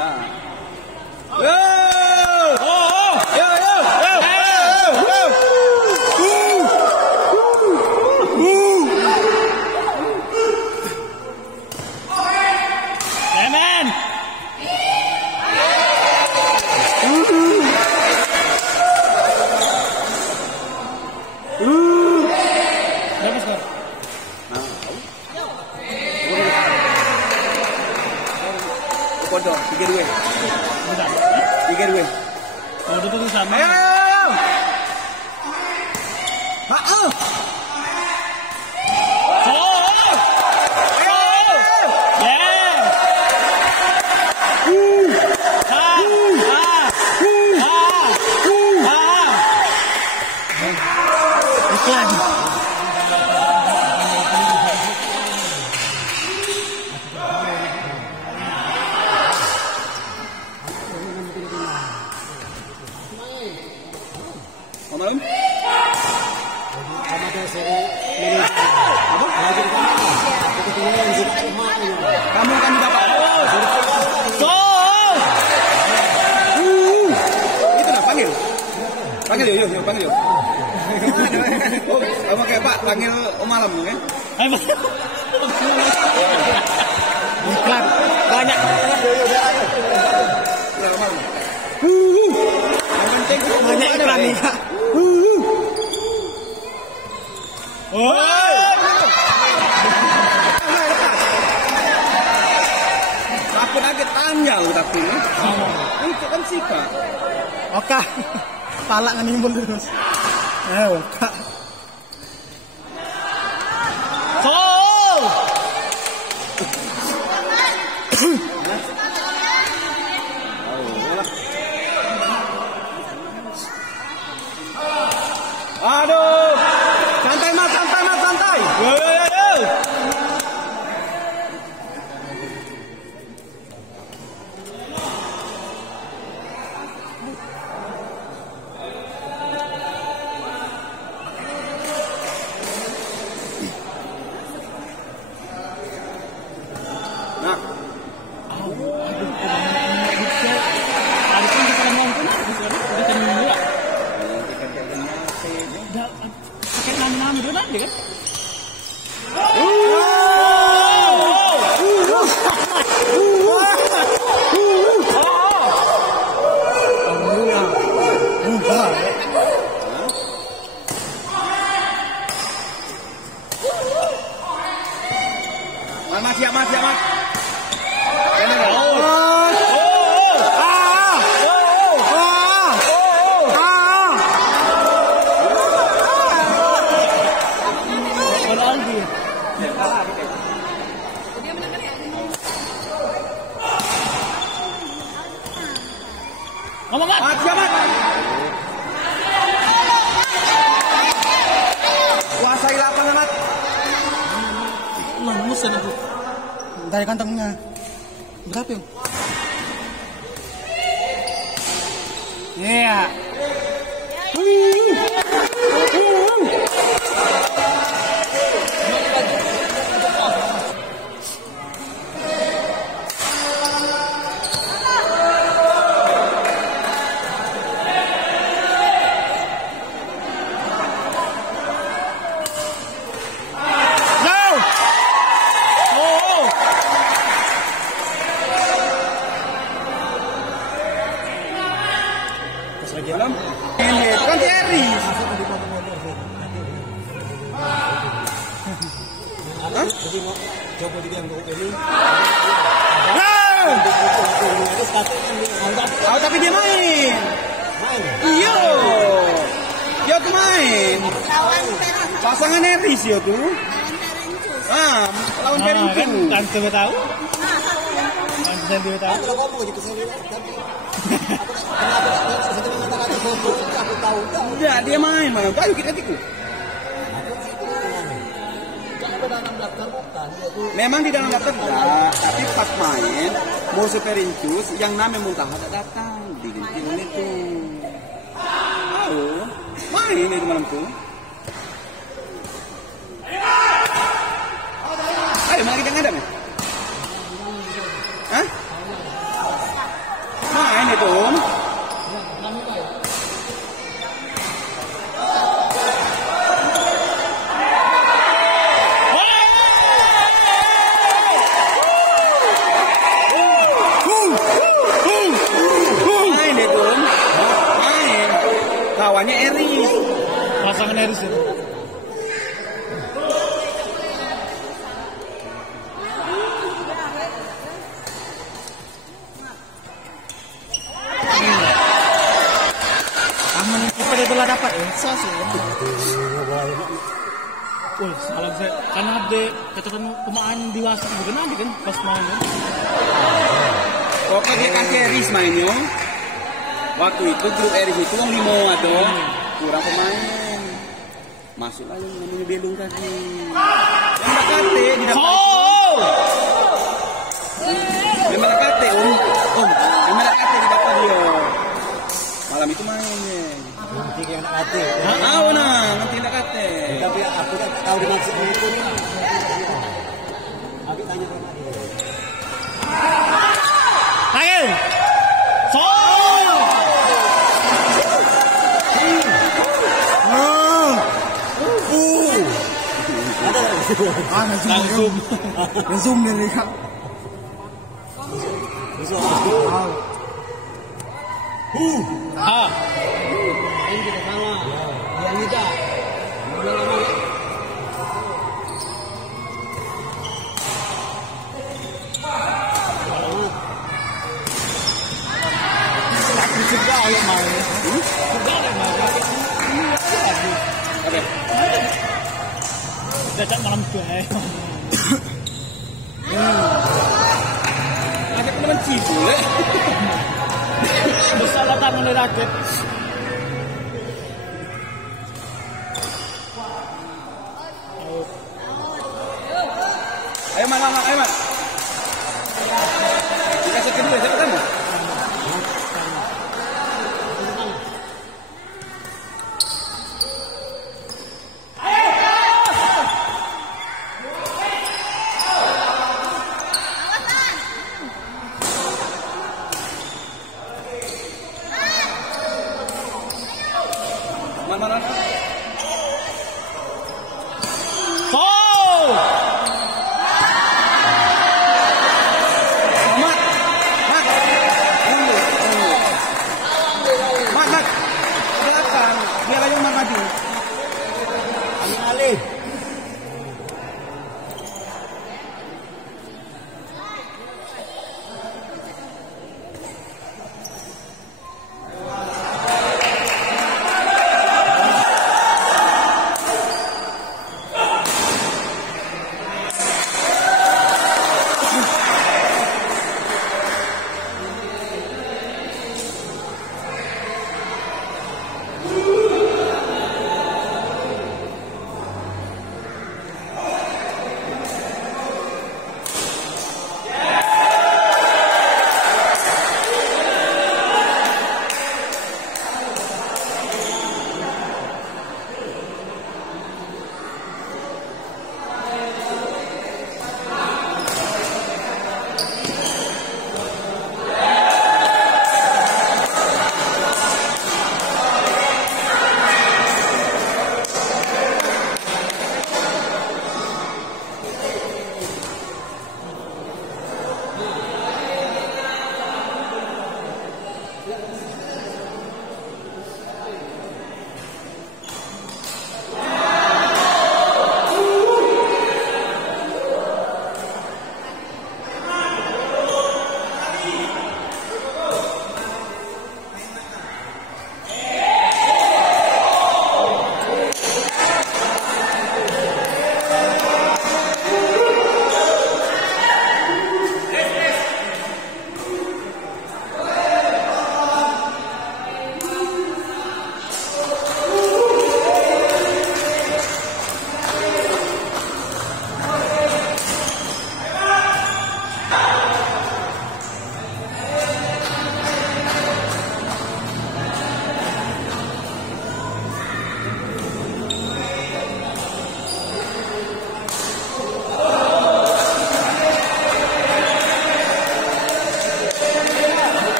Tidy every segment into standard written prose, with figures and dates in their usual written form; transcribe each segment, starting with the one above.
Dah. Yo! Oh! Yo! Amen. Berapa skor? Kodo, 3-2. 3-2. Kalau itu sama. Ayo! Heeh. Malam? Kamu kan dapat. Itu nah panggil. Panggil yuk, panggil yuk. Oh, kamu kayak Pak panggil Om Malam ya? Iklan banyak. Yang penting Banyak iklan nih. Aku lagi tanya tapi itu kan sifat. Oke. Palak ngenimbul terus. Oke. Aduh. Santai Mas, santai. Yo. Nah. Siap. Kuasai lapangan, Mat. Musuh itu. Dari kantongnya. Berapa yuk? Iya. Dalam ini kan Jerry. Jadi mau coba diambil ini. Tapi dia main. Iya. Dia tuh main. Pasangan Eris ya tuh. Lawan Perincu. Kan coba tahu. Kan coba tahu. Kalau ngomong gitu saya tapi enggak, dia main mana? Ayo kita tiku. Memang di dalam daftar enggak, tapi pas main musuh Perincu yang namanya Muntaha datang di game itu. Oh, main itu malam tuh. Ayo, mana kita ngadam ya? Hah? itu Om. Main itu Om. Main. Kawannya Eris. Pasangan Eris itu. Aman kita itu lah dapat Elsa sih. Wah, salah saya karena ada katakan pemain dewasa bukan ada kan pas main kan. Oke, dia kasih Eris mainnya. Waktu itu grup Eris itu yang 5 atau kurang pemain. Masuklah yang namanya Belung tadi. Yang Makate didapat. Yang Makate Om. Yang Makate didapat dia. Malam itu mainnya. Nanti yang hati. Ah, nah, nanti Makate. Tapi aku tak tahu dimaksudnya itu. Aku tanya sama dia. Ayo. Langsung. Zoom dari kak. Ini kita sama. Yang kita. Oke. Dapat malam juga. Ada teman cibule. Besar lah tangan dari raket. Ayo Man, ayo Man. Dikasih kedua, siapa kamu? Man. Mat. Belakang. Biar aja Mat maju. Ali.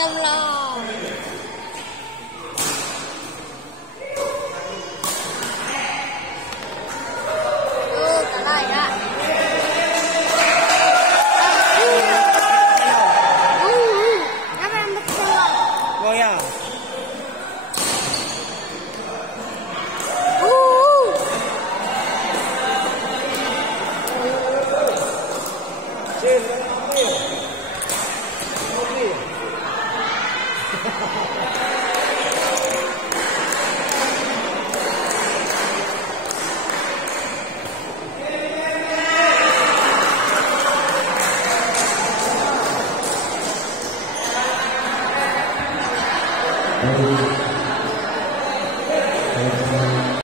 Allah. Oh, kalah ya. Apa yang betul? Goyang. Thank you.